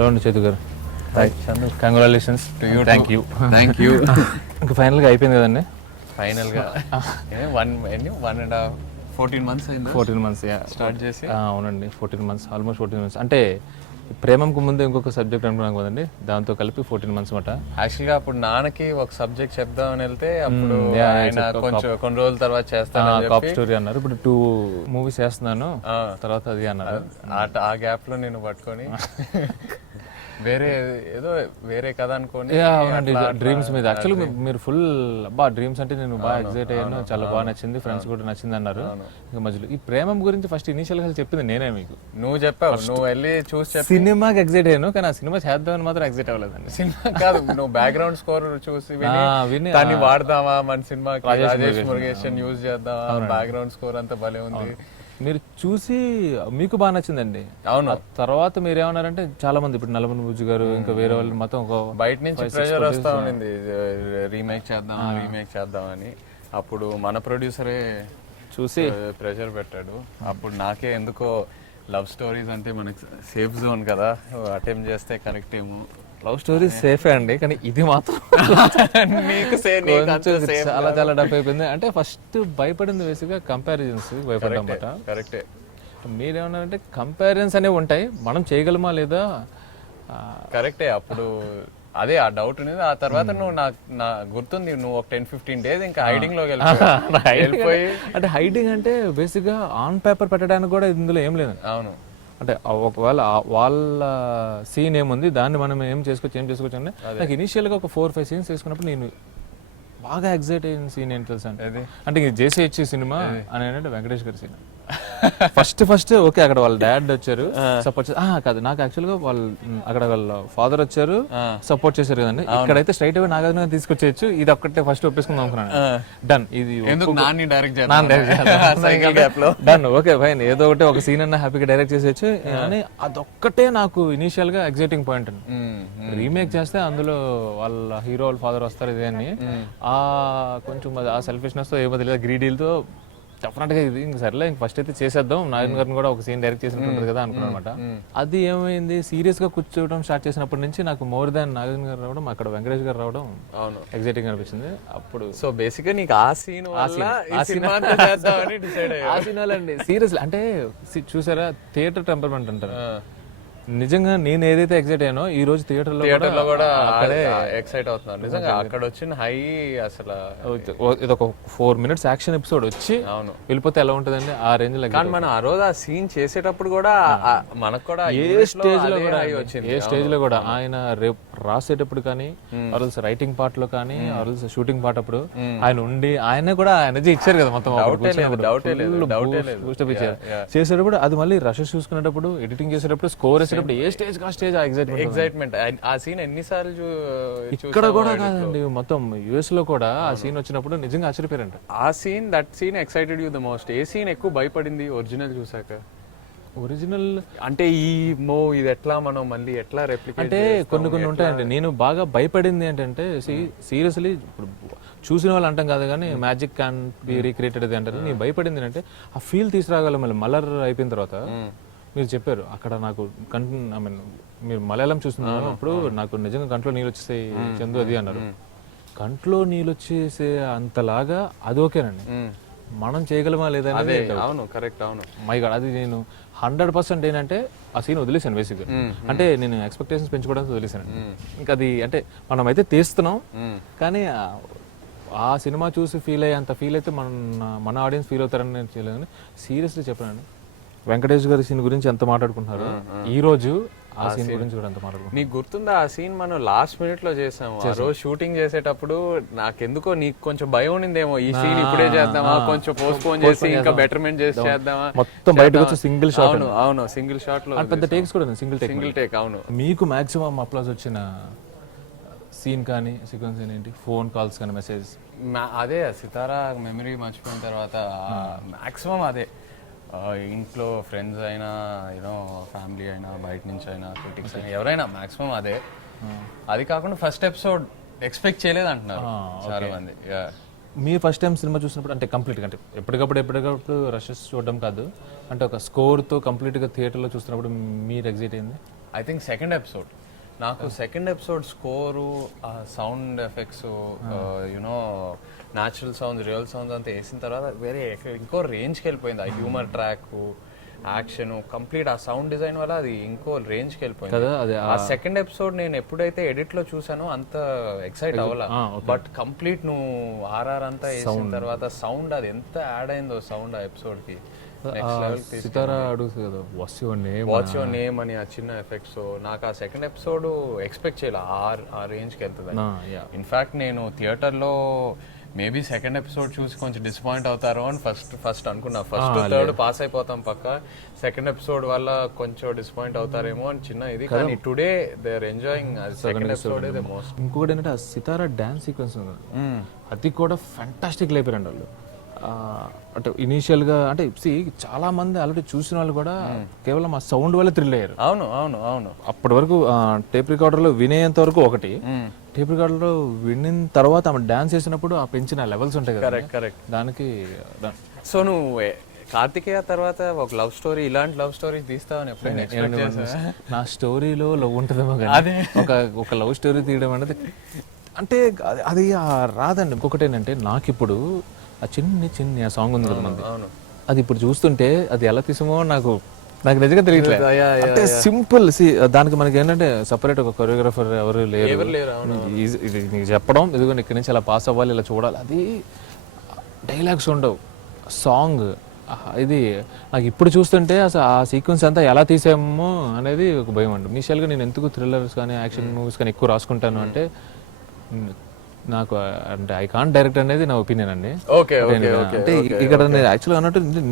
Round చేతు గారు, congratulations. Thank you. ఇంకా ఫైనల్గా అయిపోయింది కదండి. ఫైనల్గా 14 months అయింది. 14 months స్టార్ట్ చేసి. అవునండి, 14 months, ఆల్మోస్ట్ 14 months. అంటే ప్రేమంకు ముందు ఇంకొక సబ్జెక్ట్ అనుకున్నాం కదండి, దాంతో కలిపి 14 months మాట. యాక్చువల్గా అప్పుడు నాన్నకి ఒక సబ్జెక్ట్ చెప్దామని వెళ్తే అప్పుడు ఆయన కొంచెం కొన్ని రోజుల తర్వాత చేస్తాను కాప్ స్టోరీ అన్నారు. ఇప్పుడు 2 movies చేస్తున్నాను, తర్వాత అది అన్నారు. ఆ గ్యాప్ లో నేను పట్టుకొని వేరే ఏదో వేరే కథ అనుకోని డ్రీమ్స్ మీద. యాక్చువల్లీ మీరు ఫుల్ బా డ్రీమ్స్ అంటే నేను బాగా ఎక్సైట్ అయ్యాను, చాలా బాగా నచ్చింది, ఫ్రెండ్స్ కూడా నచ్చింది అన్నారు. ఇంకా మధ్యలో ఈ ప్రేమం గురించి ఫస్ట్ ఇనిషియల్ గా చెప్పింది నేనే మీకు. నువ్వు చెప్పావు, నువ్వు వెళ్ళి చూసి సినిమాకి ఎక్సైట్ అయ్యాను, కానీ ఆ సినిమా చేద్దామని మాత్రం ఎక్సైట్ అవ్వలేదండి. సినిమా కాదు, నువ్వు బ్యాక్గ్రౌండ్ స్కోర్ చూసి దాన్ని వాడదామా మన సినిమాకి, రాజేష్ మురుగేషన్ యూజ్ చేద్దామా, బ్యాక్గ్రౌండ్ స్కోర్ అంతా భలే ఉంది. మీరు చూసి మీకు బాగా నచ్చిందండి. అవును. తర్వాత మీరు ఏమన్నారంటే చాలా మంది ఇప్పుడు నలమని బుజ్జు గారు ఇంకా వేరే వాళ్ళు మొత్తం ఒక బయట నుంచి ప్రెషర్ వస్తా ఉండింది, రీమేక్ చేద్దాం అని. అప్పుడు మన ప్రొడ్యూసరే చూసి ప్రెషర్ పెట్టాడు. అప్పుడు నాకే ఎందుకో లవ్ స్టోరీస్ అంటే మనకి సేఫ్ జోన్ కదా, అటెంప్ట్ చేస్తే కనెక్ట్ ఏమో. లవ్ స్టోరీ సేఫే అండి, కానీ ఇది మాత్రం చాలా చాలా డబ్బు అయిపోయింది. అంటే ఫస్ట్ భయపడింది బేసిక్గా కంపారిజన్స్ భయపడ్డామట. కరెక్టే. మీరేమన్నారంటే కంపారిజన్స్ అనేవి ఉంటాయి, మనం చేయగలమా లేదా. కరెక్టే. అప్పుడు అదే ఆ డౌట్ ఉండేది. ఆ తర్వాత నువ్వు నా గుర్తుంది, నువ్వు ఒక 10-15 days ఇంకా హైడింగ్ లోకి వెళ్ళిపోయి. అంటే హైడింగ్ అంటే బేసిక్గా ఆన్ పేపర్ పెట్టడానికి కూడా ఇందులో ఏం లేదు. అవును. అంటే ఒకవేళ వాళ్ళ సీన్ ఏముంది దాన్ని మనం ఏం చేసుకోవచ్చు అంటే నాకు ఇనిషియల్గా ఒక 4-5 scenes తీసుకున్నప్పుడు నేను బాగా ఎగ్జైట్ అయిన సీన్ ఏంటి తెలుసా అంటే ఇది జేసీహెచ్ సినిమా అని అంటే వెంకటేష్ గారి సీన్. ఫస్ట్ ఓకే, అక్కడ వాళ్ళ డాడ్ వచ్చారు సపోర్ట్ కాదు, నాకు యాక్చువల్గా వాళ్ళు అక్కడ వాళ్ళ ఫాదర్ వచ్చారు సపోర్ట్ చేశారు కదండి. ఇక్కడైతే స్ట్రైట్ అవే నాగార్జున తీసుకొచ్చేయచ్చు, ఇది ఒక్కటే ఫస్ట్ ఒప్పేసుకుందాం అనుకున్నాను. డన్, ఇది డన్, ఓకే ఫైన్, ఏదో ఒకటి ఒక సీన్ అన్న హ్యాపీగా డైరెక్ట్ చేసేయచ్చు అని. అదొక్కటే నాకు ఇనిషియల్ గా ఎగ్జైటింగ్ పాయింట్ అండి. రీమేక్ చేస్తే అందులో వాళ్ళ హీరో వాళ్ళ ఫాదర్ వస్తారు ఇది అని ఆ కొంచెం ఆ సెల్ఫిష్నెస్ తో ఏమో తెలియదు గ్రీడీలతో డెఫినెట్ గా ఇది ఇంక సర్లే ఇంక ఫస్ట్ అయితే చేసేద్దాం, నారాయణ గారిని కూడా ఒక సీన్ డైరెక్ట్ చేసినట్టు కదా అనుకున్నాను అనమాట. అది ఏమైంది, సీరియస్ గా కూర్చోవడం స్టార్ట్ చేసినప్పటి నుంచి నాకు మోర్ దాన్ నాగార్జున గారు రావడం, అక్కడ వెంకటేష్ గారు రావడం ఎగ్జైటింగ్ అనిపించింది. అప్పుడు సో బేసిక్ గా నీకు ఆ సీన్ అండి సీరియస్లీ అంటే చూసారా థియేటర్ టెంపర్మెంట్ అంటారు. నిజంగా నేను ఏదైతే ఎగ్జైట్ అయ్యానో ఈ రోజు థియేటర్ లో కూడా ఎక్సైట్ అవుతున్నాను. నిజంగా అక్కడ వచ్చిన హై అసలు ఇది ఒక 4 minutes యాక్షన్ ఎపిసోడ్ వచ్చి వెళ్ళిపోతే ఎలా ఉంటుందండి ఆ రేంజ్ లో. కానీ మనం ఆ రోజు ఆ సీన్ చేసేటప్పుడు కూడా మనకు కూడా ఏ స్టేజ్ లో కూడా ఆయన రేపు రాసేటప్పుడు కానీ ఆర్ఎల్స్ రైటింగ్ పార్ట్ లో కానీ ఆర్ఎల్స్ షూటింగ్ పార్ట్ అప్పుడు ఆయన ఉండి ఆయన కూడా ఎనర్జీ ఇచ్చారు కదా మొత్తం చేసేటప్పుడు. అది మళ్ళీ రషెస్ చూసుకునేటప్పుడు ఎడిటింగ్ చేసేటప్పుడు స్కోర్ ఏ స్టేజ్ కా స్టేజ్ ఎక్సైట్మెంట్. ఆ సీన్ ఎన్నిసార్లు ఇక్కడ కూడా కాదండి, మొత్తం యుఎస్ లో కూడా ఆ సీన్ వచ్చినప్పుడు నిజంగా ఆశ్చర్యపోయారంట. ఆ scene that scene excited you the most. ఏ సీన్ ఎక్కువ భయపడింది ఒరిజినల్ చూసాక? ఒరిజినల్ అంటే ఇది ఎట్లా మనం మళ్ళీ ఎట్లా రెప్లికేట్ అంటే కొన్ని ఉంటాయండి. నేను బాగా భయపడింది ఏంటంటే సీరియస్లీ ఇప్పుడు చూసిన వాళ్ళు అంటాం కాదు కానీ మ్యాజిక్ క్యాన్ బి రీక్రియేటెడ్ అది అంటారు. నేను భయపడింది అంటే ఆ ఫీల్ తీసుకురాగలం. మళ్ళీ మలర్ అయిపోయిన తర్వాత మీరు చెప్పారు అక్కడ నాకు ఐ మీన్ మీరు మలయాళం చూస్తున్నారు అప్పుడు నాకు నిజంగా కంట్లో నీళ్ళు వచ్చేసాయి చందు అది అన్నారు. కంట్లో నీళ్ళు వచ్చేసే అంతలాగా అది ఓకేనండి, మనం చేయగలమా లేదా? అవును, కరెక్ట్. అవును, మై గాడ్, అది నేను 100% ఏంటంటే ఆ సీన్ వదిలేసాను బేసిక్గా. అంటే నేను ఎక్స్పెక్టేషన్స్ పెంచుకోవడానికి వదిలేసాను. ఇంకా అది అంటే మనం అయితే తీస్తున్నాం కానీ ఆ సినిమా చూసి ఫీల్ అయ్యే అంత ఫీల్ అయితే మన ఆడియన్స్ ఫీల్ అవుతారని నేను చేయలేదు. కానీ సీరియస్లీ చెప్పాను, వెంకటేష్ గారి సీన్ గురించి ఎంత మాట్లాడుకుంటున్నారు ఈ రోజు ఆ సీన్ గురించి కూడా ఎంత మాట్లాడుకుంటున్నారు. నీకు గుర్తుందా ఆ సీన్ మనం లాస్ట్ మినిట్ లో చేసాము? ఆ రోజు షూటింగ్ చేసేటప్పుడు నాకెందుకో నీకు కొంచెం భయం ఉండిందేమో, ఈ సీన్ ఇప్పుడే చేద్దామా, కొంచెం పోస్ట్పోన్ చేసి ఇంకా బెటర్మెంట్ చేసి చేద్దామా, మొత్తం బయటకు వచ్చి సింగిల్ షాట్. అవును, సింగిల్ షాట్ లో పెద్ద టేక్స్ కూడా సింగిల్ టేక్. అవును. మీకు మాక్సిమం అప్లాజ్ వచ్చిన సీన్ కానీ సీక్వెన్స్ ఏంటి? ఫోన్ కాల్స్ కానీ మెసేజ్? అదే సితారా మెమరీ మర్చిపోయిన తర్వాత మాక్సిమం అదే. ఇంట్లో ఫ్రెండ్స్ అయినా యూనో ఫ్యామిలీ అయినా బయట నుంచి అయినా క్రిటిక్స్ అయినా ఎవరైనా మాక్సిమం అదే. అది కాకుండా ఫస్ట్ ఎపిసోడ్ ఎక్స్పెక్ట్ చేయలేదు అంటున్నారు చాలా మంది. మీరు ఫస్ట్ టైం సినిమా చూసినప్పుడు అంటే కంప్లీట్గా అంటే ఎప్పటికప్పుడు రషెస్ చూడడం కాదు, అంటే ఒక స్కోర్తో కంప్లీట్గా థియేటర్లో చూస్తున్నప్పుడు మీరు ఎగ్జైట్ అయింది? ఐ థింక్ సెకండ్ ఎపిసోడ్ నాకు second episode score sound effects you know natural sounds real sounds అంతా వేసిన తర్వాత వేరే ఇంకో రేంజ్కి వెళ్ళిపోయింది. ఆ హ్యూమర్ ట్రాక్ యాక్షన్ కంప్లీట్ ఆ సౌండ్ డిజైన్ వల్ల అది ఇంకో రేంజ్కి వెళ్ళిపోయింది. ఆ సెకండ్ ఎపిసోడ్ నేను ఎప్పుడైతే ఎడిట్ లో చూసానో అంత ఎక్సైట్ అవ్వాల, బట్ కంప్లీట్ నువ్వు ఆర్ఆర్ అంతా వేసిన తర్వాత సౌండ్ అది ఎంత యాడ్ అయిందో సౌండ్ ఆ ఎపిసోడ్ కి సితారా అడుగుతుంది కదా వాట్స్ యువర్ నేమ్ అని ఆ చిన్న ఎఫెక్ట్స్. నాకు ఆ సెకండ్ ఎపిసోడ్ ఎక్స్పెక్ట్ చేయాలి ఆ రేంజ్కి వెళ్తుంది. ఇన్ఫాక్ట్ నేను థియేటర్లో మేబీ సెకండ్ ఎపిసోడ్ చూసి కొంచెం డిసప్పాయింట్ అవుతారు అని ఫస్ట్ అనుకున్నా. ఫస్ట్ థర్డ్ పాస్ అయిపోతాం పక్క, సెకండ్ ఎపిసోడ్ వల్ల కొంచెం డిసప్పాయింట్ అవుతారేమో అని చిన్న ఇది. కానీ today they are enjoying second episode the most. ఇంకొకటి ఏంటంటే ఆ సితారా డాన్స్ సీక్వెన్స్ ఉంది, అది కూడా ఫ్యాంటాస్టిక్ లేపారండి వాళ్ళు. అంటే ఇనీషియల్ గా అంటే చాలా మంది ఆల్రెడీ చూసిన వాళ్ళు కూడా కేవలం ఆ సౌండ్ వల్ల థ్రిల్ అయ్యారు. అవును అవును అవును. అప్పటి వరకు టేప్ రికార్డర్ లో వినేంత వరకు ఒకటి, టేప్ రికార్డర్ లో వినిన తర్వాత ఆమె డాన్స్ చేసినప్పుడు ఆ పెంచిన లెవెల్స్ ఉంటాయి కదా, కరెక్ట్ దానికి. సో నువ్వు కార్తికేయ తర్వాత ఒక లవ్ స్టోరీ, ఇలాంటి లవ్ స్టోరీ తీస్తావని ఎప్పుడైనా ఎక్స్పెక్ట్ చేసావా? నా స్టోరీలో లవ్ ఉంటుందేమో కానీ ఒక లవ్ స్టోరీ తీయడం అనేది అంటే అది రాదండి. ఇంకొకటి ఏంటంటే నాకు ఇప్పుడు ఆ చిన్ని ఆ సాంగ్ ఉంది కదా మనది, అది ఇప్పుడు చూస్తుంటే అది ఎలా తీసామో నాకు నిజంగా తెలియట్లేదు. అంటే సింపుల్ దానికి మనకి ఏంటంటే సపరేట్ ఒక కొరియోగ్రాఫర్ ఎవరు లేరు, ఇది నీకు చెప్పడం ఇదిగో ఇక్కడి నుంచి అలా పాస్ అవ్వాలి ఇలా చూడాలి, అది డైలాగ్స్ ఉండవు, సాంగ్ ఇది నాకు ఇప్పుడు చూస్తుంటే అసలు ఆ సీక్వెన్స్ అంతా ఎలా తీసామో అనేది ఒక భయం అండి. ఇనిషియల్గా నేను ఎందుకు థ్రిల్లర్స్ కానీ యాక్షన్ మూవీస్ కానీ ఎక్కువ రాసుకుంటాను అంటే నాకు అంటే ఐ కాంట్ డైరెక్ట్ అనేది నా ఒపీనియన్ అండి. అంటే ఇక్కడ నేను యాక్చువల్గా అన్నట్టు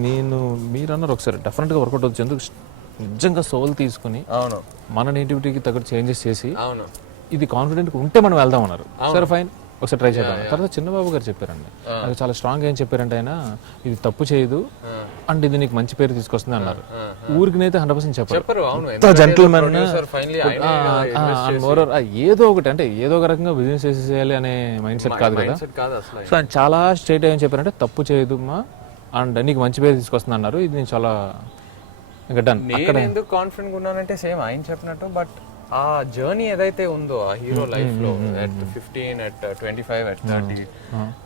మీరు అన్నారు ఒకసారి డెఫినెట్గా వర్కౌట్ అవుతుంది. ఎందుకు నిజంగా సోల్ తీసుకుని మన నేటివిటీకి తగ్గట్టు చేంజెస్ చేసి ఇది కాన్ఫిడెంట్ ఉంటే మనం వెళ్దాం అన్నారు. సరే ఫైన్ ఒకసారి ట్రై చేద్దాం. తర్వాత చిన్నబాబు గారు చెప్పారండి, అది చాలా స్ట్రాంగ్ ఏం చెప్పారంటే ఆయన ఇది తప్పు చేయదు అండ్ ఇది నీకు మంచి పేరు తీసుకొస్తుంది అన్నారు. ఊరికినైతే 100% చెప్పారు, జెంటిల్మెన్ ఏదో ఒకటి అంటే ఏదో ఒక రకంగా బిజినెస్ చేసేయాలి అనే మైండ్ సెట్ కాదు కదా. సో ఆయన చాలా స్ట్రైట్ ఏం చెప్పారంటే తప్పు చేయదు మా అండ్ నీకు మంచి పేరు తీసుకొస్తుంది అన్నారు. ఇది నేను చాలా ఇంకా డన్. నేను ఎందుకు కాన్ఫిడెంట్ ఉన్నానంటే సేమ్ ఆయన చెప్పినట్టు, బట్ ఆ జర్నీ ఏదైతే ఉందో ఆ హీరో లైఫ్ లో at 15 at 25 at 30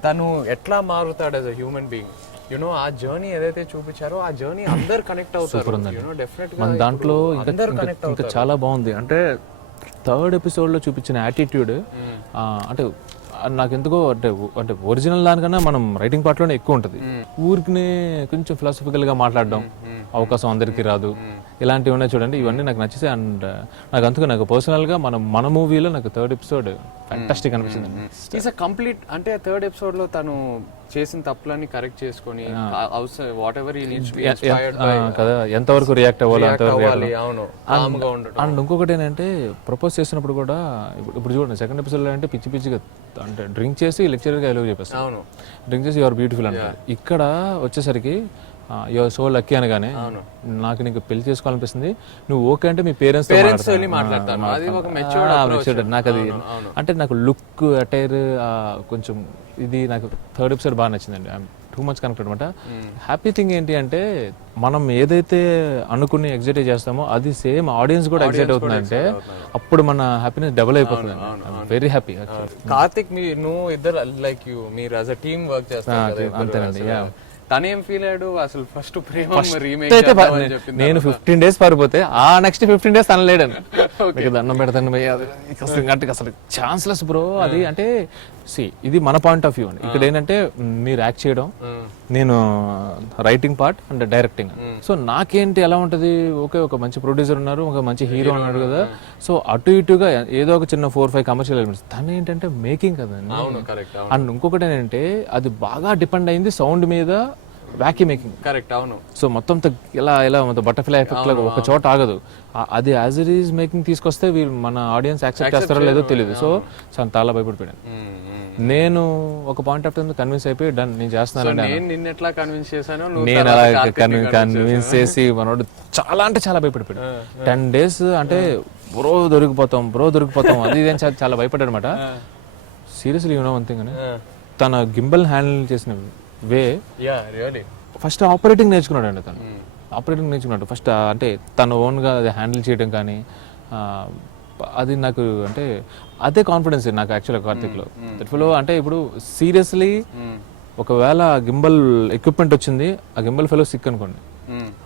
తను ఎట్లా మారుతాడు as a human being, you know ఆ జర్నీ ఏదైతే చూపించారో ఆ జర్నీ అందరు కనెక్ట్ అవుతారు. డెఫినెట్ గా మన దాంట్లో ఇంకా చాలా బాగుంది. అంటే థర్డ్ ఎపిసోడ్ లో చూపించిన యాటిట్యూడ్ అంటే నాకు ఎందుకో అంటే ఒరిజినల్ దానికన్నా మనం రైటింగ్ పార్ట్ లోనే ఎక్కువ ఉంటుంది. ఊరికి కొంచెం ఫిలాసఫికల్ గా మాట్లాడడం అవకాశం అందరికీ రాదు, ఇలాంటివి ఉన్నాయి చూడండి, ఇవన్నీ నాకు నచ్చేసాయి. అండ్ నాకు పర్సనల్ గా మన మూవీలో నాకు థర్డ్ ఎపిసోడ్ ఫ్యాంటాస్టిక్ అనిపించింది. ఈస్ కంప్లీట్ అంటే థర్డ్ ఎపిసోడ్ లో తను చేసిన తప్పులన్నీ కరెక్ట్ చేసుకొని వాట్ ఎవర్ కదా ఎంతవరకు రియాక్ట్ అవ్వాలి అండ్ ఇంకొకటి ఏంటంటే ప్రపోజ్ చేసినప్పుడు కూడా ఇప్పుడు చూడండి సెకండ్ ఎపిసోడ్ లో అంటే పిచ్చి పిచ్చిగా అంటే డ్రింక్ చేసి లెక్చరర్ గా ఎలాగో చెప్పేస్తాను, డ్రింక్ చేసి యువర్ బ్యూటిఫుల్ అంటారు. ఇక్కడ వచ్చేసరికి యువర్ సో లక్కీ అనగానే నాకు నీకు పెళ్లి చేసుకోవాలనిపిస్తుంది, నువ్వు ఓకే అంటే మీ పేరెంట్స్ నాకు అది అంటే నాకు లుక్ అటైర్ కొంచెం ఇది నాకు థర్డ్ ఎపిసోడ్ బాగా నచ్చిందండి. ఐఎమ్ టూ మచ్ కనెక్టెడ్ అనమాట. హ్యాపీ థింగ్ ఏంటి అంటే మనం ఏదైతే అనుకుని ఎగ్జైట్ చేస్తామో అది సేమ్ ఆడియన్స్ కూడా ఎగ్జైట్ అవుతుందంటే అప్పుడు మన హ్యాపీనెస్ డబుల్ అయిపోతుంది. Very happy. కార్తిక్ నువ్వు ఇద్దరు లైక్ యూ మీరు యాజ్ అ టీమ్ వర్క్ చేస్తారు అంతేనండి. తనేం ఫీల్ అయ్యాడు అసలు ఫస్ట్ ప్రేమ రీమేక్ నేను 15 days పారిపోతే ఆ నెక్స్ట్ 15 days తన లేడని దండం పెడతాను అసలు ఛాన్స్లెస్ బ్రో అది. అంటే ఇది మన పాయింట్ ఆఫ్ వ్యూ అండి. ఇక్కడ ఏంటంటే మీరు యాక్ట్ చేయడం, నేను writing part and directing. So నాకేంటి ఎలా ఉంటది, ఓకే ఒక మంచి ప్రొడ్యూసర్ ఉన్నారు, ఒక మంచి హీరో ఉన్నాడు కదా, సో అటు ఇటుగా ఏదో ఒక చిన్న 4-5 కమర్షియల్ ఎలిమెంట్స్, తను ఏంటంటే మేకింగ్ కదండి. అండ్ ఇంకొకటి ఏంటంటే అది బాగా డిపెండ్ అయింది సౌండ్ మీద, వ్యాక్యూమ్ మేకింగ్. కరెక్ట్, అవును. సో మొత్తం ఇలా మొత్తం బటర్ఫ్లై ఎఫెక్ట్ లాగా ఒక చోట ఆగదు. అది యాజ్ ఇట్ ఈస్ మేకింగ్ తీసుకొస్తే వీళ్ళు మన ఆడియన్స్ యాక్సెప్ట్ చేస్తారో లేదో తెలియదు. సో చాలా భయపడిపోయాను నేను. ఒక పాయింట్ ఆఫ్ టైం కన్విన్స్ అయిపోయి డన్ నేను చేస్తున్నాను. నేను అలా కన్విన్స్ చేసి మనోడు చాలా అంటే చాలా భయపడిపోయాడు. 10 days అంటే బ్రో దొరికిపోతాం అది ఇదేం చాలా భయపడ్డాడు అనమాట. సీరియస్లీ యూనో వన్ థింగ్ అని తన గింబల్ హ్యాండిల్ చేసిన వే, ఫస్ట్ ఆపరేటింగ్ నేర్చుకున్నాడు అండి. తను ఆపరేటింగ్ నేర్చుకున్నాడు ఫస్ట్. అంటే తన ఓన్గా అది హ్యాండిల్ చేయడం కానీ అది నాకు అంటే అదే కాన్ఫిడెన్స్ నాకు యాక్చువల్గా కార్తిక్లో. దట్ఫుల్లో అంటే ఇప్పుడు సీరియస్లీ ఒకవేళ గింబల్ ఎక్విప్మెంట్ వచ్చింది, ఆ గింబల్ ఫెలో సిక్ అనుకోండి,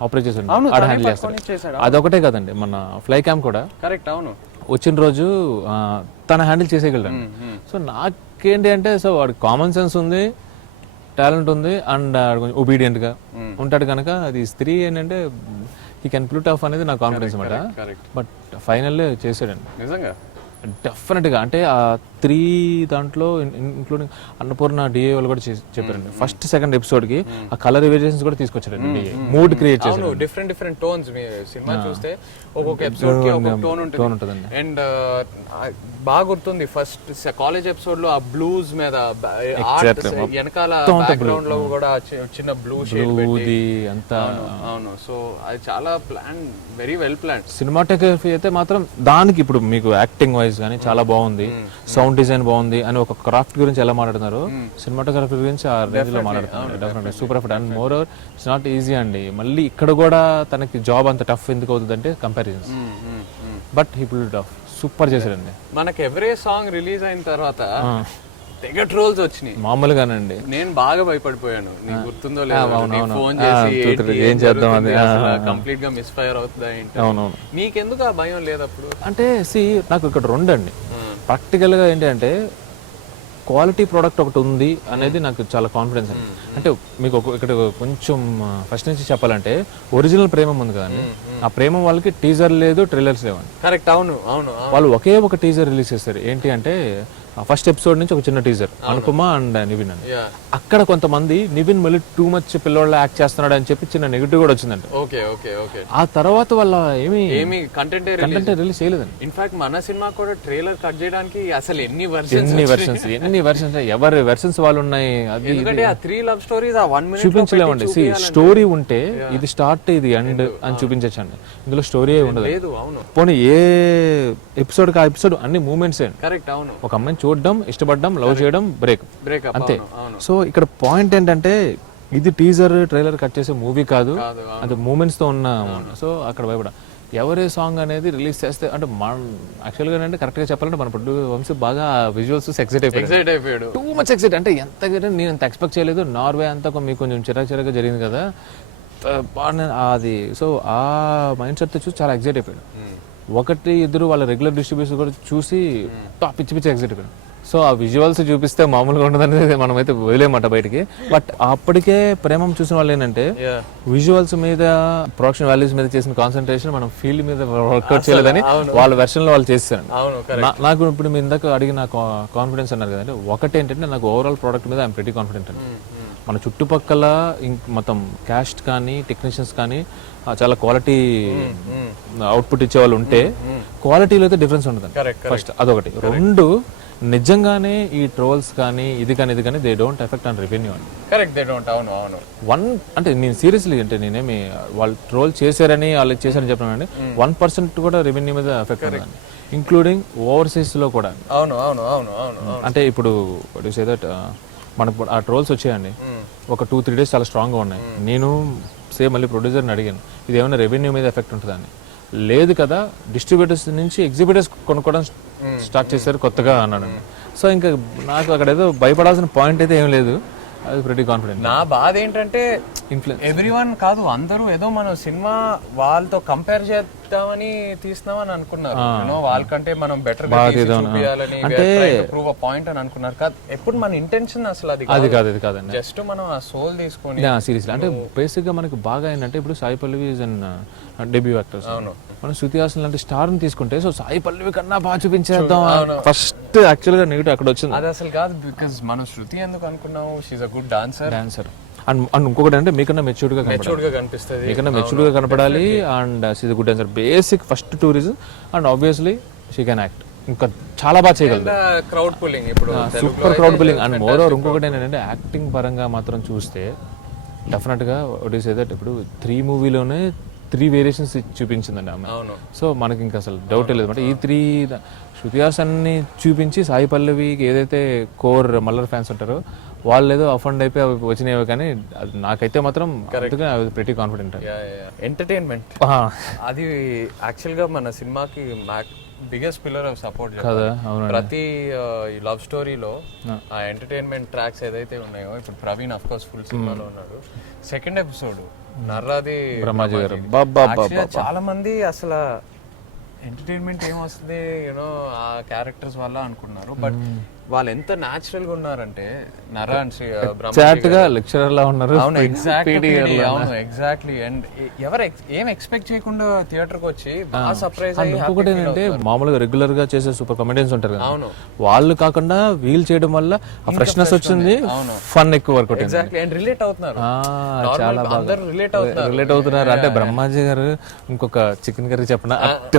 ఆపరేట్ చేసాడు, ఆడ హ్యాండిల్ చేస్తాడు. అదొకటే కదండి, మన ఫ్లై క్యామ్ కూడా కరెక్ట్. అవును, వచ్చిన రోజు తన హ్యాండిల్ చేసేయగలడు. సో నాకేంటి అంటే, సో వాడికి కామన్ సెన్స్ ఉంది, టాలెంట్ ఉంది, అండ్ కొంచెం ఒబీడియంట్గా ఉంటాడు కనుక అది స్త్రీ ఏంటంటే ఈ కెన్ పుల్ ఇట్ ఆఫ్ అనేది నా కాన్ఫిడెన్స్ అనమాట. బట్ ఫైనల్ చేసాడండి నిజంగా డెఫినెట్గా. అంటే ఆ 3 దాంట్లో ఇంక్లూడింగ్ అన్నపూర్ణ డిఏ వాళ్ళు కూడా చెప్పారండి. ఫస్ట్ సెకండ్ ఎపిసోడ్కి ఆ కలర్ వేరియేషన్స్ కూడా తీసుకొచ్చారండి డిఏ, మూడ్ క్రియేట్ చేశారు. డిఫరెంట్ టోన్స్ మీ సినిమా చూస్తే ఒక్కొక్క ఎపిసోడ్ కి ఒక్కొక్క టోన్ ఉంటుంది. అండ్ బాగా గుర్తుంది ఫస్ట్ కాలేజ్ ఎపిసోడ్ లో ఆ బ్లూస్ మీద వెనకాల బ్యాక్గ్రౌండ్ లో కూడా చిన్న బ్లూ షేడ్ పెట్టి అంతా. అవును, సో అది చాలా plan, very well plan. Cinematography అయితే మాత్రం దానికి ఇప్పుడు మీకు యాక్టింగ్ వైజ్ కానీ చాలా బాగుంది, సౌండ్ డిజైన్ బాగుంది అని ఒక క్రాఫ్ట్ గురించి ఎలా మాట్లాడుతున్నారు, సినిమాటోగ్రఫీ గురించి ఆ రేంజ్ లో మాట్లాడుతున్నారు. Definitely super effort. And more over it's not easy అండి. మళ్ళీ ఇక్కడ కూడా తనకి జాబ్ అంత టఫ్ ఎందుకు అవుతుంది అంటే comparisons, but he pulled it of. Super చేశాడండి. మనకి ఎవరే సాంగ్ రిలీజ్ అయిన తర్వాత తెగ ట్రోల్స్ వచ్చినాయి మామూలుగానండి. నేను బాగా భయపడిపోయాను, నీకు గుర్తుందో లేదో, ఫోన్ చేసి ఏం చేద్దాం అది కంప్లీట్ గా మిస్ ఫైర్ అవుతుందా ఏంటి. అవునవును, మీకెందుకు ఆ భయం లేదు అప్పుడు? అంటే నాకు ఇక్కడ 2 అండి. ప్రాక్టికల్ గా ఏంటి అంటే క్వాలిటీ ప్రోడక్ట్ ఒకటి ఉంది అనేది నాకు చాలా కాన్ఫిడెన్స్ అండి. అంటే మీకు ఇక్కడ కొంచెం ఫస్ట్ నుంచి చెప్పాలంటే ఒరిజినల్ ప్రేమం ఉంది కదండి, ఆ ప్రేమం వాళ్ళకి టీజర్ లేదు, ట్రైలర్స్ లేవండి. కరెక్ట్. అవును అవును, వాళ్ళు ఒకే ఒక టీజర్ రిలీజ్ చేస్తారు. ఏంటి అంటే ఫస్ట్ ఎపిసోడ్ నుంచి ఒక చిన్న టీజర్, అనుపమ అండ్ నివిన్ అని. అక్కడ కొంతమంది నివిన్ మళ్ళీ టూ మచ్ పిల్లోళ్ళ యాక్ట్ చేస్తున్నాడు అని చెప్పి చిన్న నెగిటివ్ కూడా వచ్చిందండి. ఆ తర్వాత వాళ్ళ ఏమి కంటెంట్ రిలీజ్ చేయలేదండి. ఇన్ఫాక్ట్ మన సినిమా కూడా ట్రైలర్ కట్ చేయడానికి అసలు ఎన్ని వెర్షన్స్ ఎవరి వెర్షన్స్ వాళ్ళు ఉన్నాయి. అది ఆ 3 లవ్ స్టోరీస్ ఆ 1 మినిట్ చూపించలేమండి. స్టోరీ ఉంటే ఇది స్టార్ట్ ఇది ఎండ్ అని చూపించచ్చండి, ఇందులో స్టోరీ ఉండదు. పోనీ ఏ ఎపిసోడ్ ఆ ఎపిసోడ్ అన్ని మూమెంట్స్. కరెక్ట్. అవును, ఒక అమ్మాయిని చూడడం, ఇష్టపడడం, లవ్ చేయడం, బ్రేక్ అంతే. సో ఇక్కడ పాయింట్ ఏంటంటే ఇది టీజర్ ట్రైలర్ కట్ చేసే మూవీ కాదు, అది మూమెంట్స్ తో ఉన్న. సో అక్కడ భయపడ ఎవరే సాంగ్ అనేది రిలీజ్ చేస్తే అంటే మనం యాక్చువల్గా అంటే కరెక్ట్ గా చెప్పాలంటే మన ఇప్పుడు వంశీ బాగా విజువల్స్ ఎక్సైట్ అయిపోయాడు, టూ మచ్ ఎక్సైట్. అంటే ఎంత నేను అంత ఎక్స్పెక్ట్ చేయలేదు. నార్వే అంతా మీకు కొంచెం చిరాకుగా జరిగింది కదా అది. సో ఆ మైండ్ సెట్ చూసి చాలా ఎక్సైట్ అయిపోయాడు. 1-2 వాళ్ళ రెగ్యులర్ డిస్ట్రిబ్యూషన్ కూడా చూసి పిచ్చి ఎగ్జిట్ అయిపోయాడు. సో ఆ విజువల్స్ చూపిస్తే మామూలుగా ఉండదనేది మనమైతే వదిలేమాట బయటికి. బట్ అప్పటికే ప్రేమం చూసిన వాళ్ళు ఏంటంటే విజువల్స్ మీద, ప్రొడక్షన్ వాల్యూస్ మీద చేసిన కాన్సన్ట్రేషన్ మనం ఫీల్డ్ మీద వర్కౌట్ చేయలేదని వాళ్ళ వెర్షన్ లో వాళ్ళు చేస్తారు. నాకు ఇప్పుడు మీరు ఇందాక అడిగిన కాన్ఫిడెన్స్ అన్నారు కదండి, ఒకటి ఏంటంటే నాకు ఓవరాల్ ప్రోడక్ట్ మీద ఐఎమ్ ప్రిటీ కాన్ఫిడెంట్ అండి. మన చుట్టుపక్కల మొత్తం క్యాస్ట్ కానీ టెక్నీషియన్స్ కానీ చాలా క్వాలిటీ అవుట్పుట్ ఇచ్చే వాళ్ళు ఉంటే క్వాలిటీలో అయితే డిఫరెన్స్ ఉండదు ఫస్ట్, అదొకటి. 2 నిజంగానే ఈ ట్రోల్స్ కానీ ఇది కానీ they don't effect on revenue అండి. Correct, they don't. అవును అవును. 1 అంటే నేను సీరియస్లీ అంటే నేనేమి వాళ్ళు ట్రోల్ చేశారని వాళ్ళు చేశారని చెప్పినానండి, 1% కూడా రెవెన్యూ మీద ఎఫెక్ట్ అవుతుంది, ఇంక్లూడింగ్ ఓవర్సీస్ లో కూడా. అవును అవును అవును అవును. అంటే ఇప్పుడు సే దట్ మనకు ఆ ట్రోల్స్ వచ్చాయండి, ఒక 2-3 డేస్ చాలా స్ట్రాంగ్గా ఉన్నాయి. నేను మళ్ళీ ప్రొడ్యూసర్ని అడిగాను ఇది ఏమైనా రెవెన్యూ మీద ఎఫెక్ట్ ఉంటుందని. లేదు కదా, డిస్ట్రిబ్యూటర్స్ నుంచి ఎగ్జిబిటర్స్ కొనుక్కోవడం స్టార్ట్ చేశారు కొత్తగా అన్నాడు. సో ఇంకా నాకు అక్కడ ఏదో భయపడాల్సిన పాయింట్ అయితే ఏం లేదు, అది ప్రిటీ కాన్ఫిడెంట్. నా బాధ ఏంటంటే ఎవ్రీవన్ కాదు, అందరూ ఏదో మనం సినిమా వాళ్ళతో కంపేర్ చేద్దామని తీస్తున్నామని అనుకున్నారు. వాళ్ళకంటే మనం బెటర్ అంటే ప్రూవ్ అ పాయింట్ అని అనుకున్నారు. కాదు, ఎప్పుడు మన ఇంటెన్షన్ అసలు అది కాదండి. జస్ట్ మనం ఆ సోల్ తీసుకొని సీరియస్లీ అంటే బేసిక్ గా మనకి బాగా ఏంటంటే ఇప్పుడు Sai Pallavi is an debut actors. మనం శృతి హాసన్ లాంటి స్టార్ ని తీసుకుంటే సో సాయి పల్లవి కన్నా బాగా చూపించేద్దాం ఫస్ట్ యాక్చువల్ గా నెగిటివ్ అక్కడ వచ్చింది. అది అసలు కాదు, బికాజ్ మనం శృతి ఎందుకు అనుకున్నాము, she's a good dancer. And ఇంకొకటి అంటే మీకన్నా మెచ్యూర్డ్ గా కనిపిస్తుంది, మీకన్నా మెచ్యూర్డ్ గా కనపడాలి. And she's a good dancer, basic first 2 reason. And obviously she can act, ఇంకా చాలా బాగా చేయగలదు. క్రౌడ్ పుల్లింగ్, ఇప్పుడు super crowd pulling. And moreover ఇంకొకటి ఏంటంటే యాక్టింగ్ పరంగా మాత్రం చూస్తే డెఫినెట్ గా ఇప్పుడు 3 మూవీలోనే 3 వేరియేషన్స్ చూపించిందండి ఆమె. సో మనకి ఇంకా అసలు డౌట్ లేదు అంటే ఈ 3 శృతి హాసన్ ని చూపించి సాయి పల్లవికి ఏదైతే కోర్ మల్లర్ ఫ్యాన్స్ ఉంటారో వాళ్ళు ఏదో అఫండ్ అయిపోయి అవి వచ్చినాయి, కానీ అది నాకైతే మాత్రం ప్రెటీ కాన్ఫిడెంట్. ఎంటర్టైన్మెంట్ అది యాక్చువల్గా మన సినిమాకి బిగ్గెస్ట్ పిల్లర్ ఆఫ్ సపోర్ట్ కదా. ప్రతి లవ్ స్టోరీలో ఆ ఎంటర్టైన్మెంట్ ట్రాక్స్ ఏదైతే ఉన్నాయో, ఇప్పుడు ప్రవీణ్ అఫ్ కోర్స్ ఫుల్ సినిమాలో ఉన్నాడు. సెకండ్ ఎపిసోడ్ నర్రాది బ్రహ్మాజీ గారు చాలా మంది అసలు ఎంటర్టైన్మెంట్ ఏమొస్తుంది యూనో ఆ క్యారెక్టర్స్ వల్ల అనుకున్నారు. బట్ వాళ్ళు ఎంత న్యాచురల్ గా ఉన్నారంటే నర్రా అండ్ లెక్చరర్ లా ఉన్నారు. అవును ఎగ్జాక్ట్లీ. అండ్ ఎవరు ఏం ఎక్స్పెక్ట్ చేయకుండా థియేటర్ కి వచ్చి బాగా సర్ప్రైజ్ అయ్యి. ఇంకొకటి ఏంటంటే మామూలుగా రెగ్యులర్ గా చేసే సూపర్ కమెడియన్స్ ఉంటారు కదా, వాళ్ళు కాకుండా వీల్ చేయడం వల్ల ఆ ఫ్రెష్నెస్ వచ్చింది, ఫన్ ఎక్కువ వర్కౌట్. ఎగ్జాక్ట్లీ. అండ్ రిలేట్ అవుతున్నారు, చాలా బాగా రిలేట్ అవుతున్నారు. అంటే బ్రహ్మాజీ గారు ఇంకొక చికెన్ కర్రీ చెప్పిన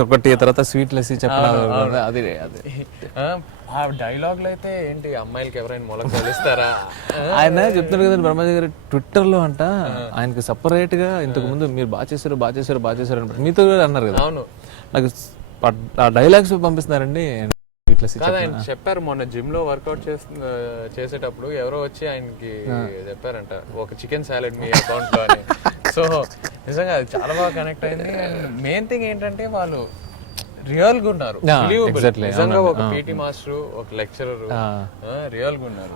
ఒకటి, తర్వాత స్వీట్ లెస్ చెప్పిన, అది ఆ డైలాగ్ లో అయితే ఏంటి, అమ్మాయిలకి ఎవరైనా మొలక కలిస్తారా ఆయన చెప్తున్నారు కదా బ్రహ్మాజీ గారు ట్విట్టర్ లో అంట. ఆయనకి సపరేట్ గా ఇంతకు ముందు మీరు బాగా చేశారు అని మీతో అన్నారు కదా. అవును, నాకు ఆ డైలాగ్స్ పంపిస్తున్నారండి. చెప్పారు మొన్న జిమ్ లో వర్కౌట్ చేసేటప్పుడు ఎవరో వచ్చి ఆయనకి చెప్పారంట, ఒక చికెన్ సాలెడ్ మీ అకౌంట్ లో అని. సో నిజంగా అది చాలా బాగా కనెక్ట్ అయింది. మెయిన్ థింగ్ ఏంటంటే వాళ్ళు రియల్ గా ఉన్నారు. నిజంగా ఒక పీటీ మాస్టర్, ఒక లెక్చరర్ రియల్ గా ఉన్నారు.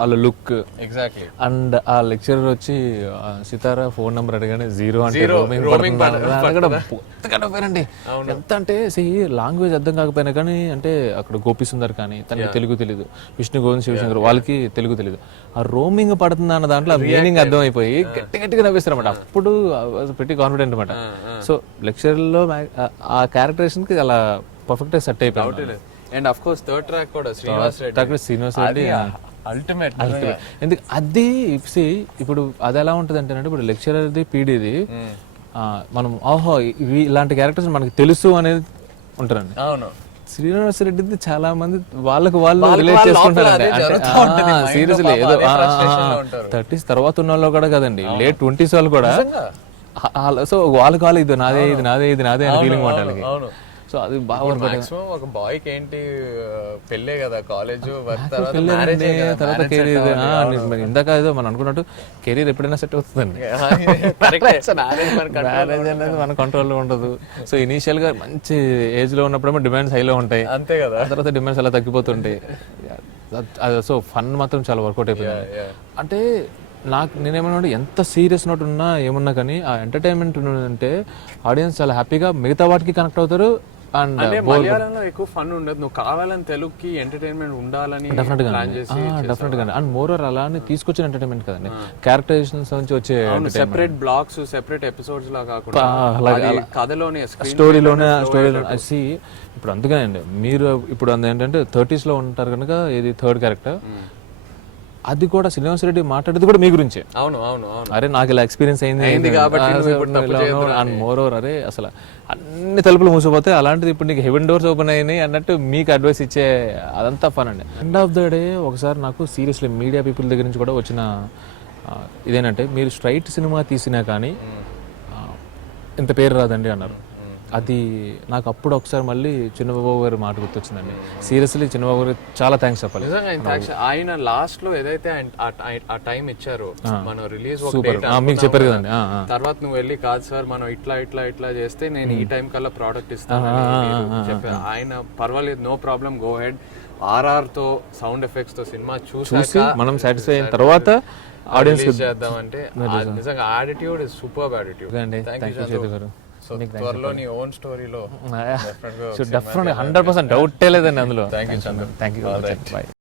వాళ్ళ లుక్ ఎగ్జాక్ట్లీ. అండ్ ఆ లెక్చరర్ వచ్చి సితారా ఫోన్ నెంబర్ అడగానే జీరో అంటే పోయారండి. ఎంత అంటే లాంగ్వేజ్ అర్థం కాకపోయినా కానీ, అంటే అక్కడ గోపి సుందర్ కానీ తనకి తెలుగు తెలీదు, విష్ణు గోవింద్ శివశంకర్ వాళ్ళకి తెలుగు తెలీదు. ఆ రోమింగ్ పడుతుంది అన్న దాంట్లో మీనింగ్ అర్థమైపోయి గట్టిగా నవ్వేస్తారు అనమాట. అప్పుడు పెట్టి కాన్ఫిడెంట్ అనమాట. సో లెక్చర్ లో ఆ క్యారెక్టరేషన్ కి అలా పర్ఫెక్ట్ గా సెట్ అయిపోయింది. And of course third track కూడా శ్రీనివాస్ రెడ్డి అల్టిమేట్. ఎందుకు అది ఇప్పుడు అది ఎలా ఉంటుంది అంటే, ఇప్పుడు లెక్చరర్ది పీడీది మనం ఓహో ఇలాంటి క్యారెక్టర్స్ మనకి తెలుసు అనేది ఉంటారండి. అవును, శ్రీనివాస్ రెడ్డిది చాలా మంది వాళ్ళకు వాళ్ళు రిలేట్ చేసుకుంటారండి. అంటే సీరియస్లీ ఏదో 30s తర్వాత ఉన్న వాళ్ళు కూడా కదండి, late 20s వాళ్ళు కూడా. సో వాళ్ళకి వాళ్ళు ఇది నాదే అని ఫీలింగ్ మాట. సో అది బాగా ఒక బాయ్ కి ఏంటి పెళ్ళే కదా, కాలేజ్ తర్వాత కెరీర్. ఇందాక ఏదో మనం అనుకున్నట్టు కెరీర్ ఎప్పుడైనా సెట్ అవుతుందండి, మ్యారేజ్ అనేది మన కంట్రోల్లో ఉండదు. సో ఇనీషియల్ గా మంచి ఏజ్ లో ఉన్నప్పుడేమో డిమాండ్స్ హైలో ఉంటాయి, అంతే కదా. తర్వాత డిమాండ్స్ అలా తగ్గిపోతుంటాయి. సో ఫన్ మాత్రం చాలా వర్కౌట్ అయిపోయింది. అంటే నేనేమన్నా ఎంత సీరియస్ నోట్ ఉన్నా ఏమున్నా కానీ ఆ ఎంటర్టైన్మెంట్ అంటే ఆడియన్స్ చాలా హ్యాపీగా మిగతా వాటికి కనెక్ట్ అవుతారు. అండ్ మలయాళంలో ఎక్కువ ఫన్ ఉండదు, నువ్వు కావాలని తెలుగుకి ఎంటర్టైన్మెంట్ ఉండాలని డెఫినెట్ గా. అండ్ మోర్ అలానే తీసుకొచ్చిన ఎంటర్టైన్మెంట్ కదండి, క్యారెక్టరైజేషన్స్ నుంచి వచ్చే సెపరేట్ బ్లాగ్స్, సెపరేట్ ఎపిసోడ్స్ లా కాకుండా కథలోనే స్టోరీలోనే ఇప్పుడు అందుకనే అండి మీరు ఇప్పుడు ఏంటంటే 30s లో ఉంటారు కనుక, ఇది థర్డ్ క్యారెక్టర్, అది కూడా శ్రీనివాస్ రెడ్డి మాట్లాడేది కూడా మీ గురించే. అవును, అరే నాకు ఇలా ఎక్స్పీరియన్స్ అయింది అండ్ మోర్ ఓవర్, అరే అసలు అన్ని తలుపులు మూసిపోతే అలాంటిది ఇప్పుడు నీకు హెవెన్ డోర్స్ ఓపెన్ అయినాయి అన్నట్టు మీకు అడ్వైస్ ఇచ్చే అదంతా ఫన్ అండి. ఎండ్ ఆఫ్ ద డే ఒకసారి నాకు సీరియస్లీ మీడియా పీపుల్ దగ్గర నుంచి కూడా వచ్చిన ఇదేనంటే, మీరు స్ట్రైట్ సినిమా తీసినా కానీ ఇంత పేరు రాదండి అన్నారు. అది నాకు అప్పుడు ఒకసారి మళ్ళీ చిన్నబాబు గారి మాట గుర్తొచ్చిందండి. సీరియస్లీ చిన్నబాబు గారు చాలా థ్యాంక్స్ చెప్పాలి. ఆయన లాస్ట్ లో ఏదైతే ఆ టైం ఇచ్చారో, మనం రిలీజ్ మీకు చెప్పారు కదండి, తర్వాత నువ్వు వెళ్ళి కాదు సార్ మనం ఇట్లా చేస్తే నేను ఈ టైం కల్లా ప్రోడక్ట్ ఇస్తాను చెప్పారు ఆయన. పర్వాలేదు, no problem, go ahead. RR తో సౌండ్ ఎఫెక్ట్స్ తో సినిమా చూసి మనం సాటిస్ఫై అయిన తర్వాత ఆడియన్స్ చేద్దాం అంటే నిజంగా attitude is superb attitude. So త్వరలో నీ ఓన్ స్టోరీలో 100% డౌటే లేదండి అందులో. Thank you.